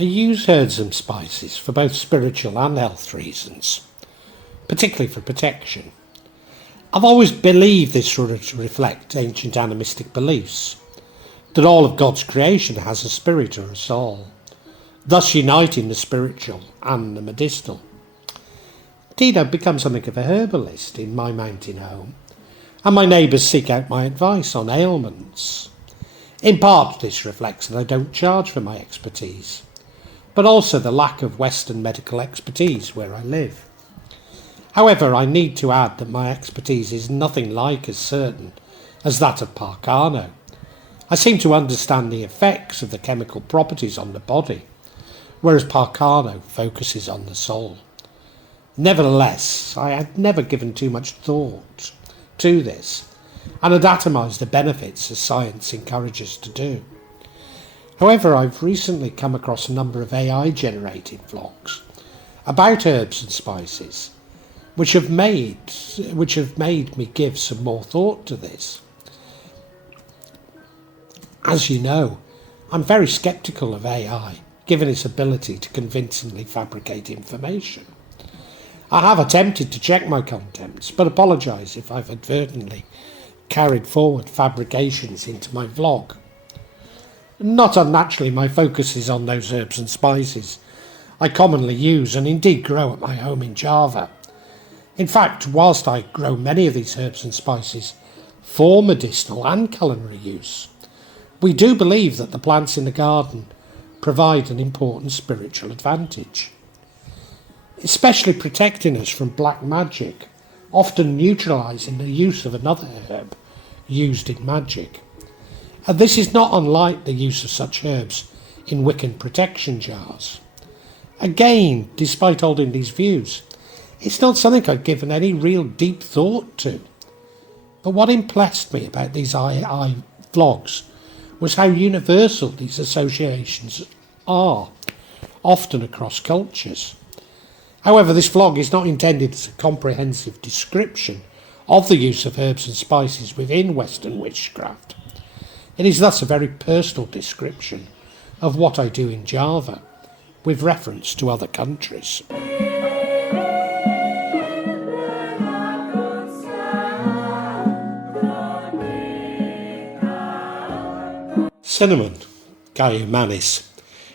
I use herbs and spices for both spiritual and health reasons, particularly for protection. I've always believed this to reflect ancient animistic beliefs, that all of God's creation has a spirit or a soul, thus uniting the spiritual and the medicinal. Indeed, I've become something of a herbalist in my mountain home, and my neighbours seek out my advice on ailments. In part, this reflects that I don't charge for my expertise, but also the lack of Western medical expertise where I live. However, I need to add that my expertise is nothing like as certain as that of Parcano. I seem to understand the effects of the chemical properties on the body, whereas Parcano focuses on the soul. Nevertheless, I had never given too much thought to this, and had atomised the benefits as science encourages to do. However, I've recently come across a number of AI-generated vlogs about herbs and spices, which have made me give some more thought to this. As you know, I'm very sceptical of AI, given its ability to convincingly fabricate information. I have attempted to check my contents, but apologise if I've inadvertently carried forward fabrications into my vlog. Not unnaturally, my focus is on those herbs and spices I commonly use and indeed grow at my home in Java. In fact, whilst I grow many of these herbs and spices for medicinal and culinary use, we do believe that the plants in the garden provide an important spiritual advantage, especially protecting us from black magic, often neutralising the use of another herb used in magic. And this is not unlike the use of such herbs in Wiccan protection jars. Again, despite holding these views, it's not something I've given any real deep thought to. But what impressed me about these AI vlogs was how universal these associations are, often across cultures. However, this vlog is not intended as a comprehensive description of the use of herbs and spices within Western witchcraft. It is thus a very personal description of what I do in Java, with reference to other countries. Cinnamon, kayu manis,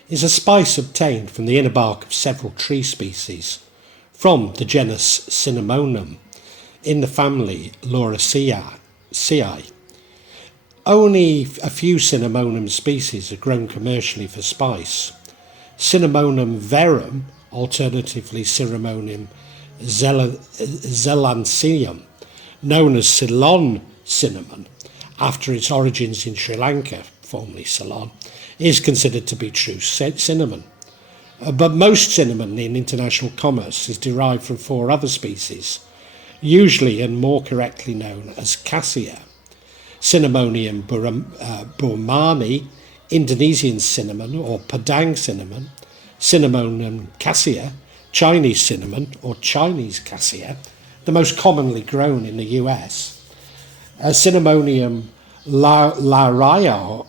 is a spice obtained from the inner bark of several tree species, from the genus Cinnamomum, in the family Lauraceae. Only a few Cinnamomum species are grown commercially for spice. Cinnamomum verum, alternatively Cinnamomum zeylanicum, known as Ceylon cinnamon, after its origins in Sri Lanka, formerly Ceylon, is considered to be true cinnamon. But most cinnamon in international commerce is derived from 4 other species, usually and more correctly known as cassia: Cinnamomum burmanni, Indonesian cinnamon or Padang cinnamon; Cinnamomum cassia, Chinese cinnamon or Chinese cassia, the most commonly grown in the US; Cinnamomum loureiroi,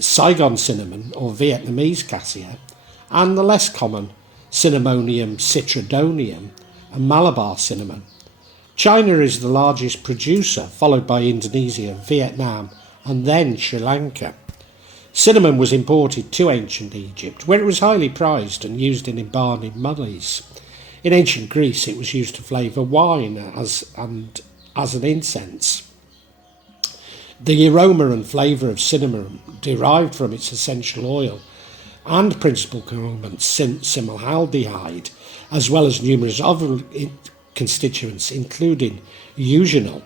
Saigon cinnamon or Vietnamese cassia; and the less common Cinnamomum citriodorum and Malabar cinnamon. China is the largest producer, followed by Indonesia, Vietnam, and then Sri Lanka. Cinnamon was imported to ancient Egypt, where it was highly prized and used in embalming mummies. In ancient Greece, it was used to flavour wine as an incense. The aroma and flavour of cinnamon derived from its essential oil and principal component simmaldehyde, as well as numerous other constituents, including eugenol.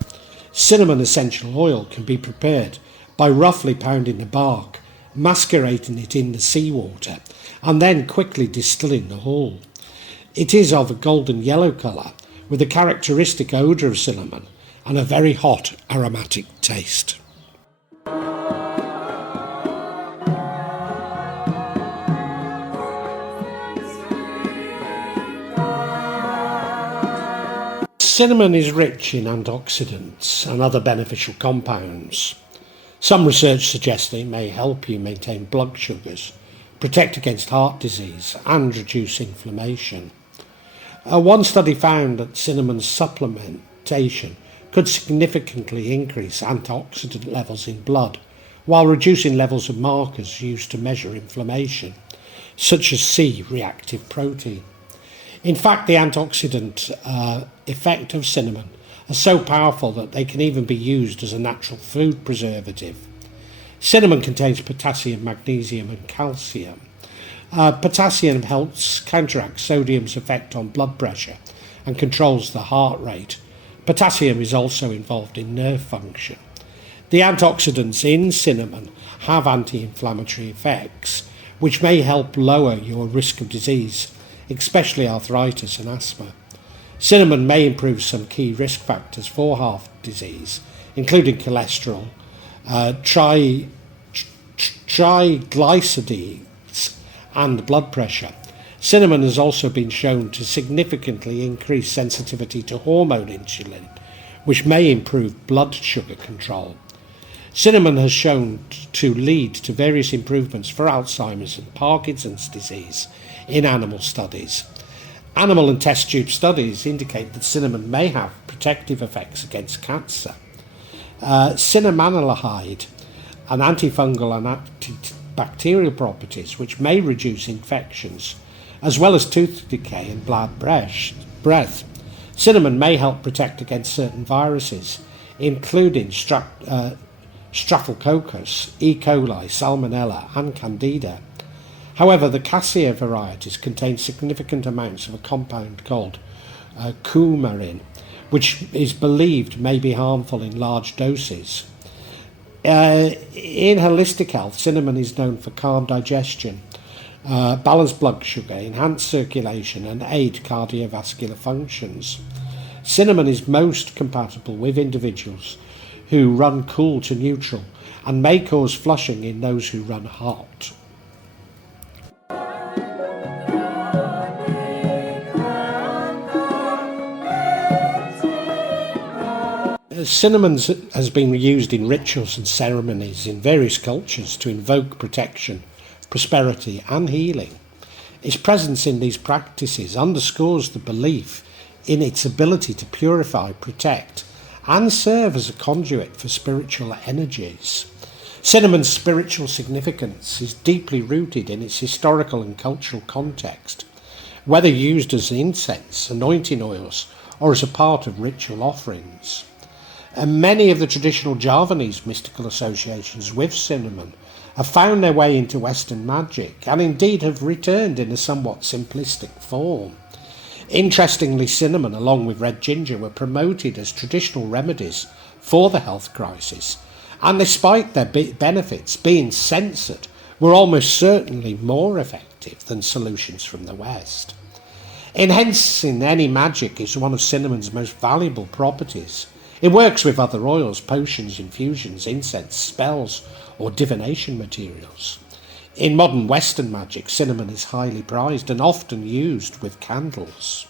Cinnamon essential oil can be prepared by roughly pounding the bark, macerating it in the seawater, and then quickly distilling the whole. It is of a golden yellow colour, with a characteristic odour of cinnamon and a very hot aromatic taste. Cinnamon is rich in antioxidants and other beneficial compounds. Some research suggests that it may help you maintain blood sugars, protect against heart disease, and reduce inflammation. One study found that cinnamon supplementation could significantly increase antioxidant levels in blood while reducing levels of markers used to measure inflammation, such as C-reactive protein. In fact, the antioxidant effect of cinnamon are so powerful that they can even be used as a natural food preservative. Cinnamon contains potassium, magnesium and calcium. Potassium helps counteract sodium's effect on blood pressure and controls the heart rate. Potassium is also involved in nerve function. The antioxidants in cinnamon have anti-inflammatory effects, which may help lower your risk of disease, especially arthritis and asthma. Cinnamon may improve some key risk factors for heart disease, including cholesterol, triglycerides, and blood pressure. Cinnamon has also been shown to significantly increase sensitivity to hormone insulin, which may improve blood sugar control. Cinnamon has shown to lead to various improvements for Alzheimer's and Parkinson's disease in animal studies. Animal and test tube studies indicate that cinnamon may have protective effects against cancer. Cinnamaldehyde, an antifungal and antibacterial properties which may reduce infections, as well as tooth decay and bad breath. Cinnamon may help protect against certain viruses, including Staphylococcus, E. coli, Salmonella and Candida. However, the cassia varieties contain significant amounts of a compound called coumarin, which is believed may be harmful in large doses. In holistic health, cinnamon is known for calm digestion, balance blood sugar, enhance circulation and aid cardiovascular functions. Cinnamon is most compatible with individuals who run cool to neutral and may cause flushing in those who run hot. Cinnamon has been used in rituals and ceremonies in various cultures to invoke protection, prosperity and healing. Its presence in these practices underscores the belief in its ability to purify, protect and serve as a conduit for spiritual energies. Cinnamon's spiritual significance is deeply rooted in its historical and cultural context, whether used as incense, anointing oils or as a part of ritual offerings. And many of the traditional Javanese mystical associations with cinnamon have found their way into Western magic and indeed have returned in a somewhat simplistic form. Interestingly, cinnamon along with red ginger were promoted as traditional remedies for the health crisis, and despite their benefits being censored, were almost certainly more effective than solutions from the West. Enhancing any magic is one of cinnamon's most valuable properties. It works with other oils, potions, infusions, incense, spells, or divination materials. In modern Western magic, cinnamon is highly prized and often used with candles.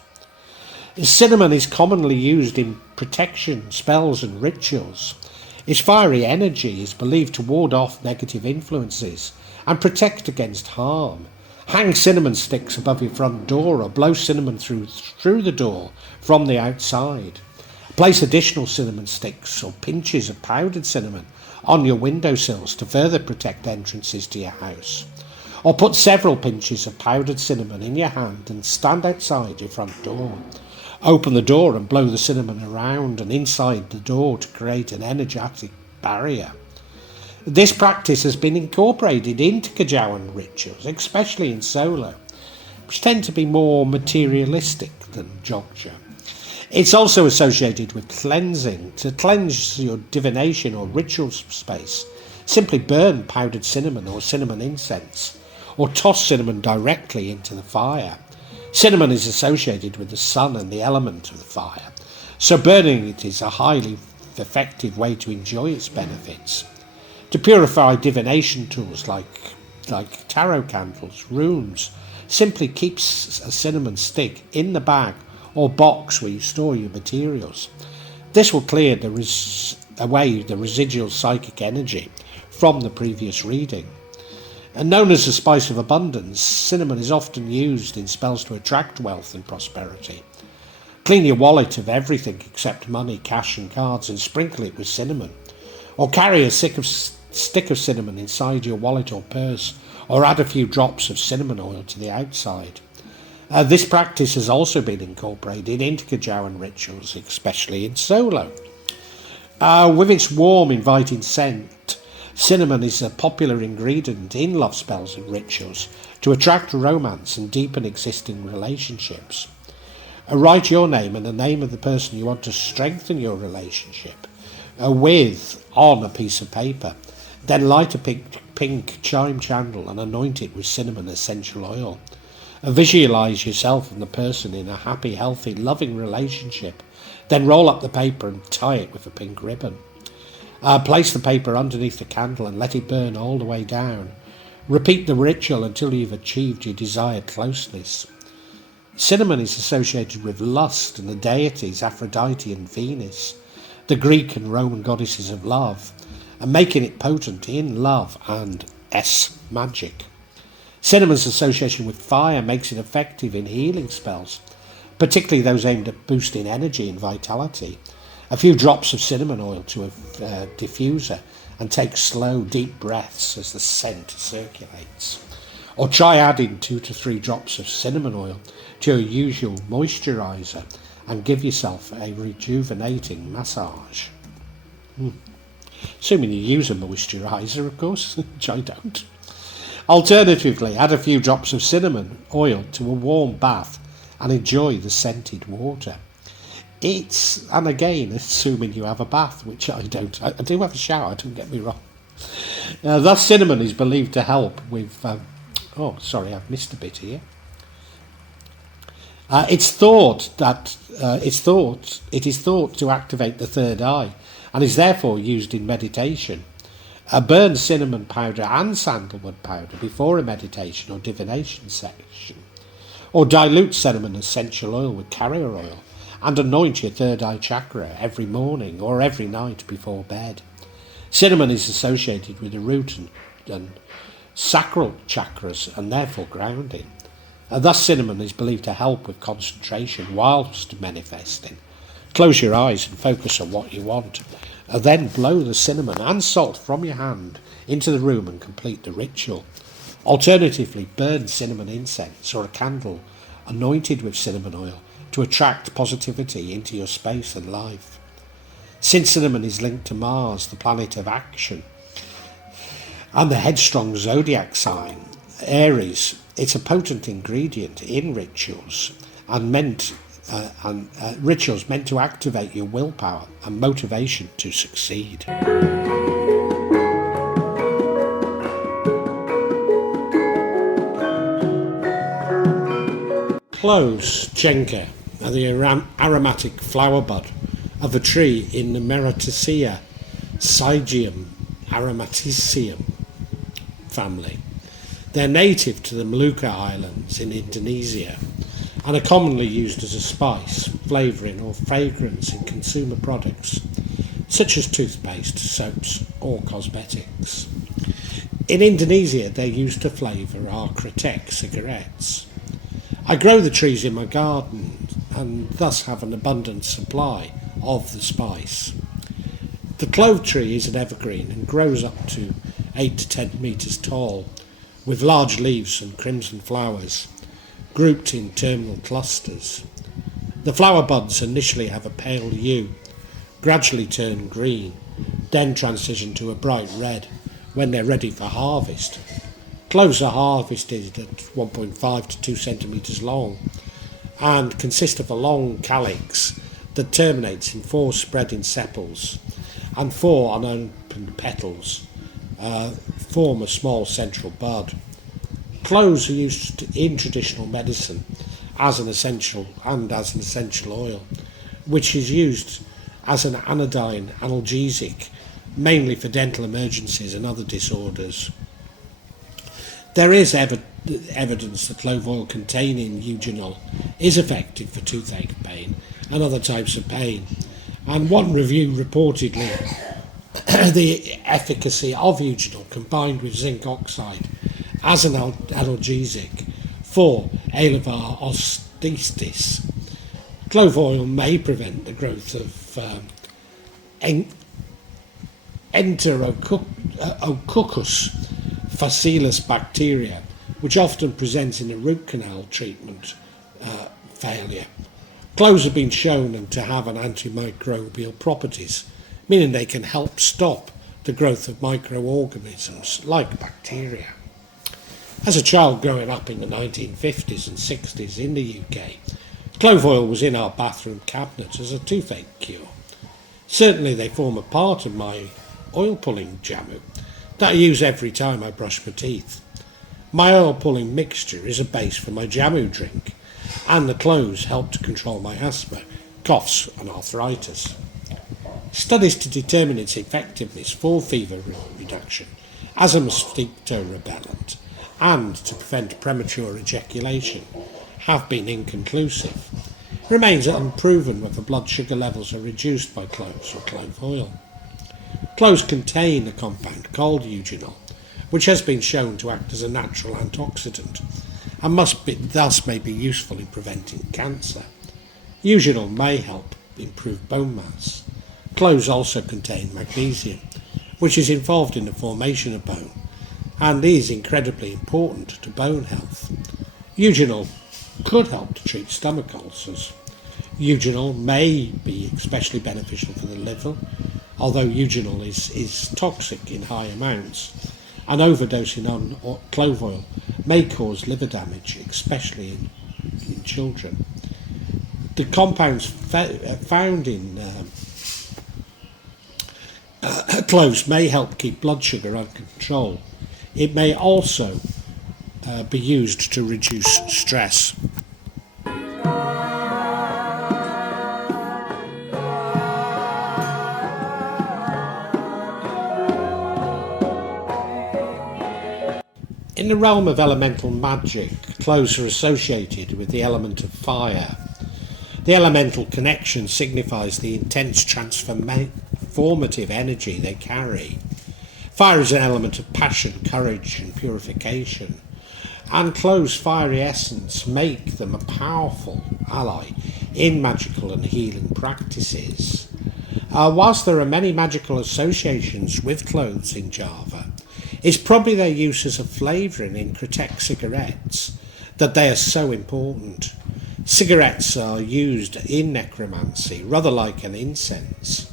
Cinnamon is commonly used in protection, spells, and rituals. Its fiery energy is believed to ward off negative influences and protect against harm. Hang cinnamon sticks above your front door or blow cinnamon through the door from the outside. Place additional cinnamon sticks or pinches of powdered cinnamon on your windowsills to further protect entrances to your house. Or put several pinches of powdered cinnamon in your hand and stand outside your front door. Open the door and blow the cinnamon around and inside the door to create an energetic barrier. This practice has been incorporated into Kajawan rituals, especially in Solo, which tend to be more materialistic than Jogja. It's also associated with cleansing. To cleanse your divination or ritual space, simply burn powdered cinnamon or cinnamon incense, or toss cinnamon directly into the fire. Cinnamon is associated with the sun and the element of the fire, so burning it is a highly effective way to enjoy its benefits. To purify divination tools like tarot candles, runes, simply keep a cinnamon stick in the bag or box where you store your materials. This will clear the away the residual psychic energy from the previous reading. And known as the spice of abundance, cinnamon is often used in spells to attract wealth and prosperity. Clean your wallet of everything except money, cash and cards and sprinkle it with cinnamon. Or carry a stick of cinnamon inside your wallet or purse, or add a few drops of cinnamon oil to the outside. This practice has also been incorporated into Kajawan rituals, especially in Ceylon. With its warm, inviting scent, cinnamon is a popular ingredient in love spells and rituals to attract romance and deepen existing relationships. Write your name and the name of the person you want to strengthen your relationship with on a piece of paper. Then light a pink chime candle and anoint it with cinnamon essential oil. Visualise yourself and the person in a happy, healthy, loving relationship. Then roll up the paper and tie it with a pink ribbon. Place the paper underneath the candle and let it burn all the way down. Repeat the ritual until you've achieved your desired closeness. Cinnamon is associated with lust and the deities Aphrodite and Venus, the Greek and Roman goddesses of love, and making it potent in love and magic. Cinnamon's association with fire makes it effective in healing spells, particularly those aimed at boosting energy and vitality. A few drops of cinnamon oil to a diffuser and take slow, deep breaths as the scent circulates. Or try adding 2 to 3 drops of cinnamon oil to your usual moisturiser and give yourself a rejuvenating massage. Assuming you use a moisturiser, of course, which I don't. Alternatively, add a few drops of cinnamon oil to a warm bath and enjoy the scented water. And again, assuming you have a bath, which I don't. I do have a shower, don't get me wrong. Thus, cinnamon is believed to help with... I've missed a bit here. It is thought to activate the third eye and is therefore used in meditation. Burn cinnamon powder and sandalwood powder before a meditation or divination session. Or dilute cinnamon essential oil with carrier oil and anoint your third eye chakra every morning or every night before bed. Cinnamon is associated with the root and sacral chakras and therefore grounding. Thus cinnamon is believed to help with concentration whilst manifesting. Close your eyes and focus on what you want. Then blow the cinnamon and salt from your hand into the room and complete the ritual. Alternatively, burn cinnamon incense or a candle anointed with cinnamon oil to attract positivity into your space and life. Since cinnamon is linked to Mars, the planet of action, and the headstrong zodiac sign, Aries, it's a potent ingredient in rituals rituals meant to activate your willpower and motivation to succeed. Cloves, cengkeh, are the aromatic flower bud of a tree in the Myrtaceae, Syzygium, aromaticum family. They're native to the Maluku Islands in Indonesia and are commonly used as a spice, flavouring or fragrance in consumer products such as toothpaste, soaps or cosmetics. In Indonesia they're used to flavour our Kretek cigarettes. I grow the trees in my garden and thus have an abundant supply of the spice. The clove tree is an evergreen and grows up to 8 to 10 metres tall, with large leaves and crimson flowers, grouped in terminal clusters. The flower buds initially have a pale hue, gradually turn green, then transition to a bright red when they're ready for harvest. Cloves are harvested at 1.5 to 2 centimetres long and consist of a long calyx that terminates in 4 spreading sepals and 4 unopened petals form a small central bud. Cloves are used in traditional medicine as an essential oil, which is used as an anodyne analgesic, mainly for dental emergencies and other disorders. There is evidence that clove oil containing eugenol is effective for toothache pain and other types of pain, And one review reportedly the efficacy of eugenol combined with zinc oxide as an analgesic for Alevar osteitis. Clove oil may prevent the growth of Enterococcus facilis bacteria, which often presents in a root canal treatment failure. Cloves have been shown to have an antimicrobial properties, meaning they can help stop the growth of microorganisms like bacteria. As a child growing up in the 1950s and 60s in the UK, clove oil was in our bathroom cabinet as a toothache cure. Certainly they form a part of my oil pulling jamu that I use every time I brush my teeth. My oil pulling mixture is a base for my jamu drink, and the cloves help to control my asthma, coughs and arthritis. Studies to determine its effectiveness for fever reduction as a mosquito repellent and to prevent premature ejaculation have been inconclusive. It remains unproven whether blood sugar levels are reduced by cloves or clove oil. Cloves contain a compound called eugenol, which has been shown to act as a natural antioxidant and thus may be useful in preventing cancer. Eugenol may help improve bone mass. Cloves also contain magnesium, which is involved in the formation of bone and is incredibly important to bone health. Eugenol could help to treat stomach ulcers. Eugenol may be especially beneficial for the liver, although eugenol is toxic in high amounts, and overdosing on clove oil may cause liver damage, especially in children. The compounds found in cloves may help keep blood sugar under control. It may also be used to reduce stress. In the realm of elemental magic, cloves are associated with the element of fire. The elemental connection signifies the intense transformative energy they carry. Fire is an element of passion, courage and purification, and cloves' fiery essence make them a powerful ally in magical and healing practices. Whilst there are many magical associations with cloves in Java, it's probably their use as a flavouring in Kretek cigarettes that they are so important. Cigarettes are used in necromancy, rather like an incense.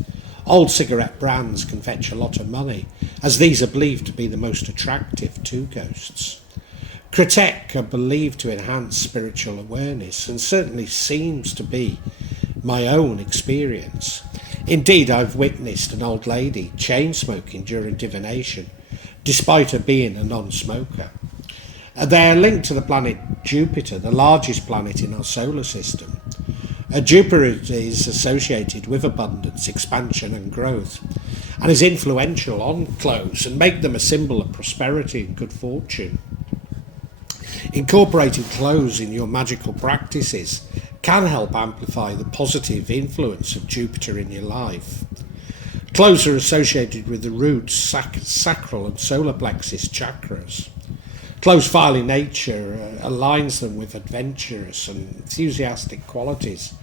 Old cigarette brands can fetch a lot of money, as these are believed to be the most attractive to ghosts. Kretek are believed to enhance spiritual awareness, and certainly seems to be my own experience. Indeed, I've witnessed an old lady chain smoking during divination, despite her being a non-smoker. They are linked to the planet Jupiter, the largest planet in our solar system. Jupiter is associated with abundance, expansion and growth, and is influential on cloves and make them a symbol of prosperity and good fortune. Incorporating cloves in your magical practices can help amplify the positive influence of Jupiter in your life. Cloves are associated with the roots, sacral and solar plexus chakras. Cloves' fiery nature aligns them with adventurous and enthusiastic qualities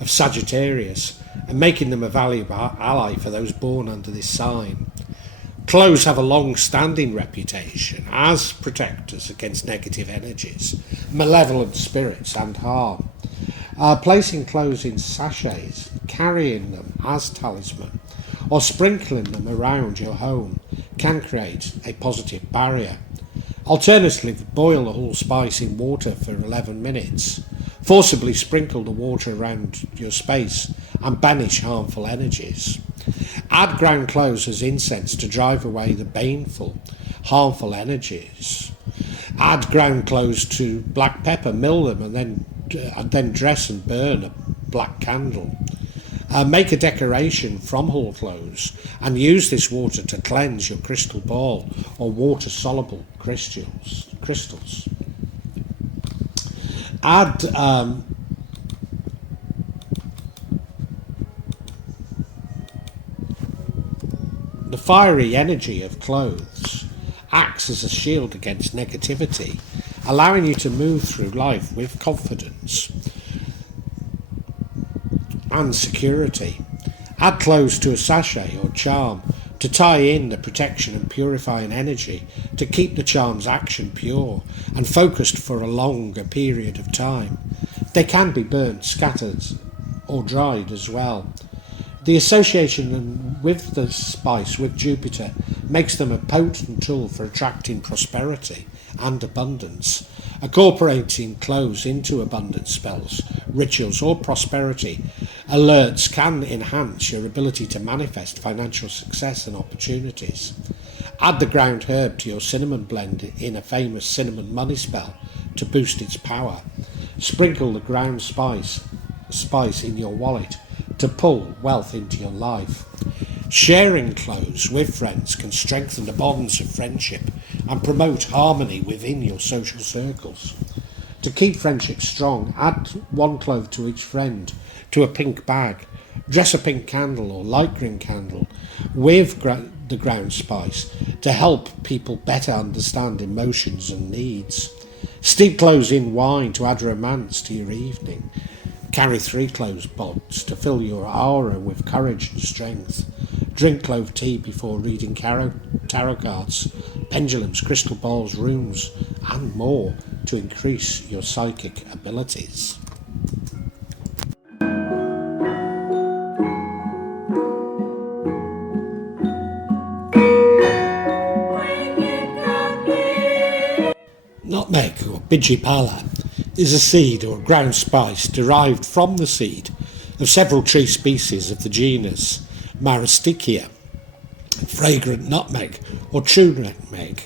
of Sagittarius, and making them a valuable ally for those born under this sign. Cloves have a long-standing reputation as protectors against negative energies, malevolent spirits and harm. Placing cloves in sachets, carrying them as talisman, or sprinkling them around your home can create a positive barrier. Alternatively, boil the allspice in water for 11 minutes. Forcibly sprinkle the water around your space and banish harmful energies. Add ground cloves as incense to drive away the baneful, harmful energies. Add ground cloves to black pepper, mill them, and then dress and burn a black candle. Make a decoration from whole cloves and use this water to cleanse your crystal ball or water-soluble crystals. The fiery energy of cloves acts as a shield against negativity, allowing you to move through life with confidence and security. Add cloves to a sachet or charm to tie in the protection and purifying energy to keep the charm's action pure and focused for a longer period of time. They can be burnt, scattered or dried as well. The association with the spice with Jupiter makes them a potent tool for attracting prosperity and abundance. Incorporating cloves into abundance spells, rituals or prosperity alerts can enhance your ability to manifest financial success and opportunities. Add the ground herb to your cinnamon blend in a famous cinnamon money spell to boost its power. Sprinkle the ground spice in your wallet to pull wealth into your life. Sharing cloves with friends can strengthen the bonds of friendship and promote harmony within your social circles. To keep friendship strong, add 1 clove to each friend to a pink bag. Dress a pink candle or light green candle with the ground spice to help people better understand emotions and needs. Steep cloves in wine to add romance to your evening. Carry 3 cloves pods to fill your aura with courage and strength. Drink clove tea before reading tarot cards, pendulums, crystal balls, runes, and more to increase your psychic abilities. Nutmeg, or biji-pala, is a seed or ground spice derived from the seed of several tree species of the genus Myrtaceae. Fragrant nutmeg, or true nutmeg,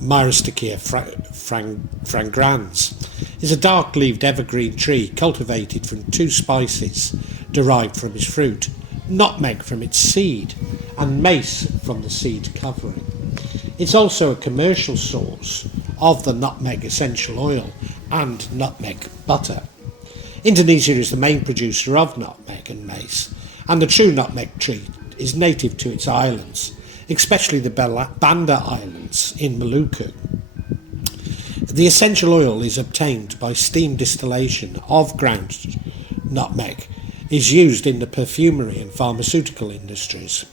Myrtaceae fragrans, is a dark-leaved evergreen tree cultivated from 2 spices derived from its fruit, nutmeg from its seed and mace from the seed covering. It's also a commercial source of the nutmeg essential oil and nutmeg butter. Indonesia is the main producer of nutmeg and mace, and the true nutmeg tree is native to its islands, especially the Banda Islands in Maluku. The essential oil is obtained by steam distillation of ground nutmeg, is used in the perfumery and pharmaceutical industries.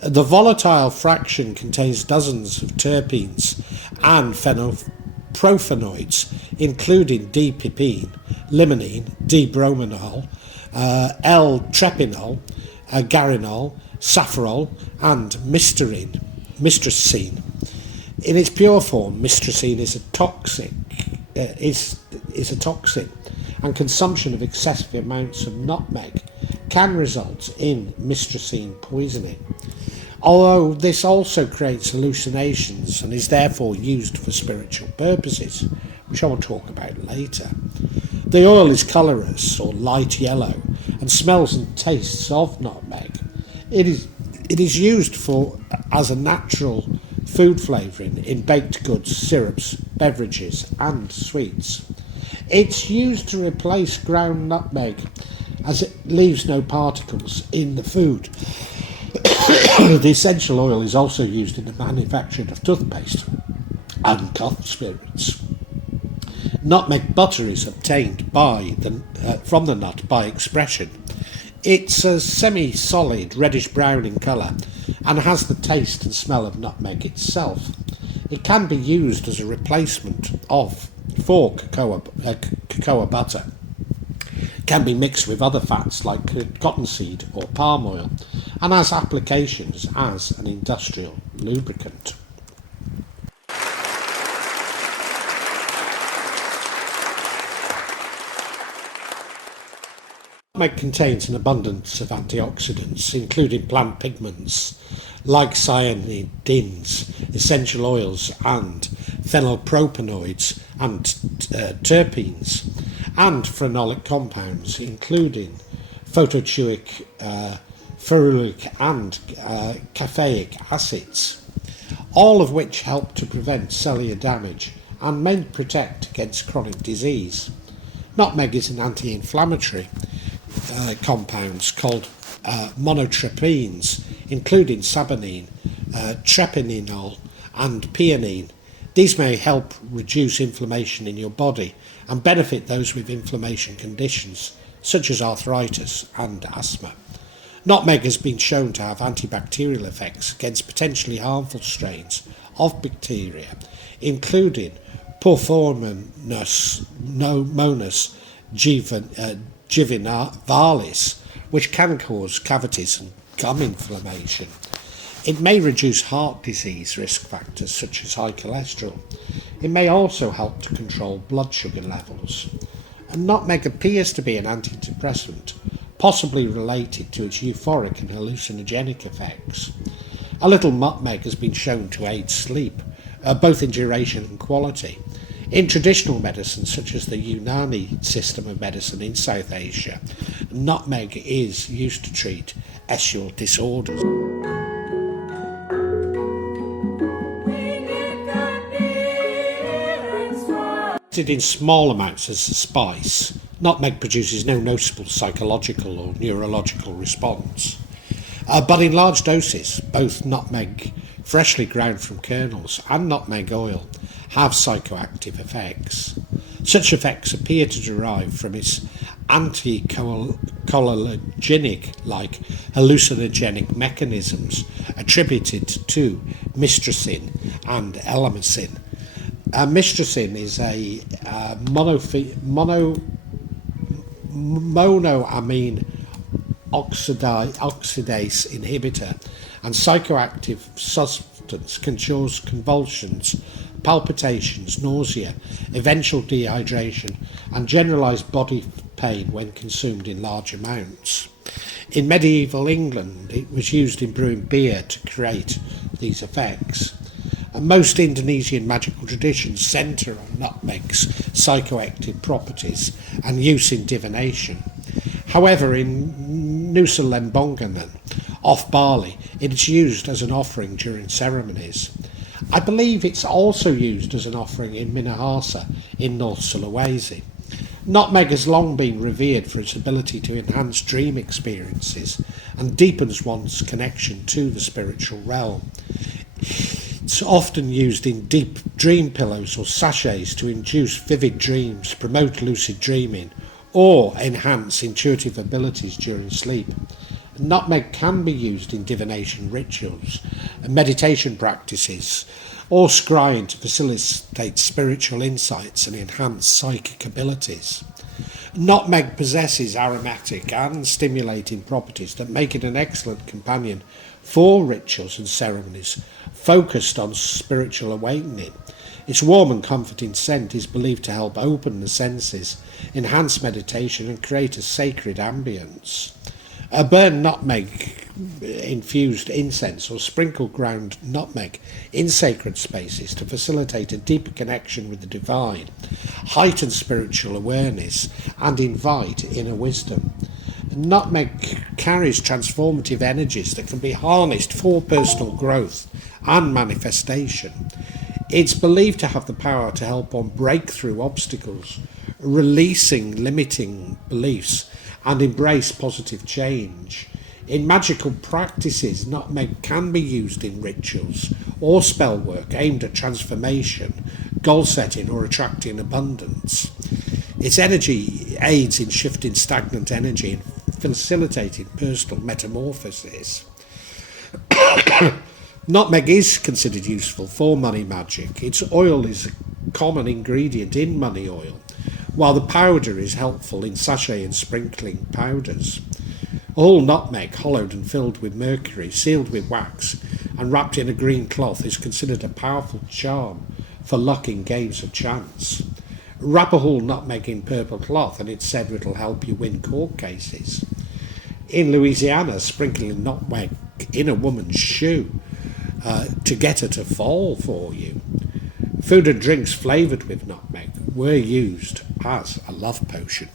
The volatile fraction contains dozens of terpenes and phenylpropanoids, including D-pipene, limonene, D-brominol, L-trypinol, garinol, safrole, and myrtacene. In its pure form, myrtacene is a toxin, and consumption of excessive amounts of nutmeg can result in myrtacene poisoning. Although this also creates hallucinations and is therefore used for spiritual purposes, which I will talk about later. The oil is colourless or light yellow and smells and tastes of nutmeg. It is used as a natural food flavouring in baked goods, syrups, beverages and sweets. It's used to replace ground nutmeg as it leaves no particles in the food. The essential oil is also used in the manufacturing of toothpaste and cough spirits. Nutmeg butter is obtained from the nut by expression. It's a semi-solid reddish-brown in colour and has the taste and smell of nutmeg itself. It can be used as a replacement for cocoa butter. It can be mixed with other fats like cottonseed or palm oil and has applications as an industrial lubricant. Nutmeg contains an abundance of antioxidants, including plant pigments like cyanidins, essential oils and phenylpropanoids and terpenes, and phenolic compounds, including photochoic, ferulic and caffeic acids, all of which help to prevent cellular damage and may protect against chronic disease. Nutmeg is an anti-inflammatory compounds called monoterpenes, including saponine, treponenol, and pianine. These may help reduce inflammation in your body and benefit those with inflammation conditions such as arthritis and asthma. Nutmeg has been shown to have antibacterial effects against potentially harmful strains of bacteria, including Porphyromonas givinalis, which can cause cavities and gum inflammation. It may reduce heart disease risk factors such as high cholesterol. It may also help to control blood sugar levels. And nutmeg appears to be an antidepressant, possibly related to its euphoric and hallucinogenic effects. A little nutmeg has been shown to aid sleep, both in duration and quality. In traditional medicine, such as the Unani system of medicine in South Asia, nutmeg is used to treat escial disorders. In small amounts as a spice, nutmeg produces no noticeable psychological or neurological response. But in large doses, both nutmeg freshly ground from kernels and nutmeg oil have psychoactive effects. Such effects appear to derive from its anticholinergic-like hallucinogenic mechanisms attributed to myrtacin and elamicin. Myrtacin is a monoamine oxidase inhibitor and psychoactive substance can cause convulsions, palpitations, nausea, eventual dehydration, and generalized body pain when consumed in large amounts. In medieval England, it was used in brewing beer to create these effects. And most Indonesian magical traditions centre on nutmeg's psychoactive properties and use in divination. However, in Nusa Lembongan, off Bali, it is used as an offering during ceremonies. I believe it's also used as an offering in Minahasa in North Sulawesi. Nutmeg has long been revered for its ability to enhance dream experiences and deepens one's connection to the spiritual realm. It's often used in deep dream pillows or sachets to induce vivid dreams, promote lucid dreaming, or enhance intuitive abilities during sleep. Nutmeg can be used in divination rituals, meditation practices, or scrying to facilitate spiritual insights and enhance psychic abilities. Nutmeg possesses aromatic and stimulating properties that make it an excellent companion for rituals and ceremonies focused on spiritual awakening. Its warm and comforting scent is believed to help open the senses, enhance meditation, and create a sacred ambience. A burn nutmeg infused incense or sprinkle ground nutmeg in sacred spaces to facilitate a deeper connection with the divine, heighten spiritual awareness, and invite inner wisdom. Nutmeg carries transformative energies that can be harnessed for personal growth and manifestation. It's believed to have the power to help one break through obstacles, releasing limiting beliefs, and embrace positive change. In magical practices, nutmeg can be used in rituals or spell work aimed at transformation, goal setting, or attracting abundance. Its energy aids in shifting stagnant energy and facilitating personal metamorphosis. Nutmeg is considered useful for money magic. Its oil is a common ingredient in money oil, while the powder is helpful in sachet and sprinkling powders. A whole nutmeg, hollowed and filled with mercury, sealed with wax, and wrapped in a green cloth is considered a powerful charm for luck in games of chance. Wrap a whole nutmeg in purple cloth and it's said it'll help you win court cases. In Louisiana, sprinkling nutmeg in a woman's shoe to get her to fall for you. Food and drinks flavoured with nutmeg were used as a love potion.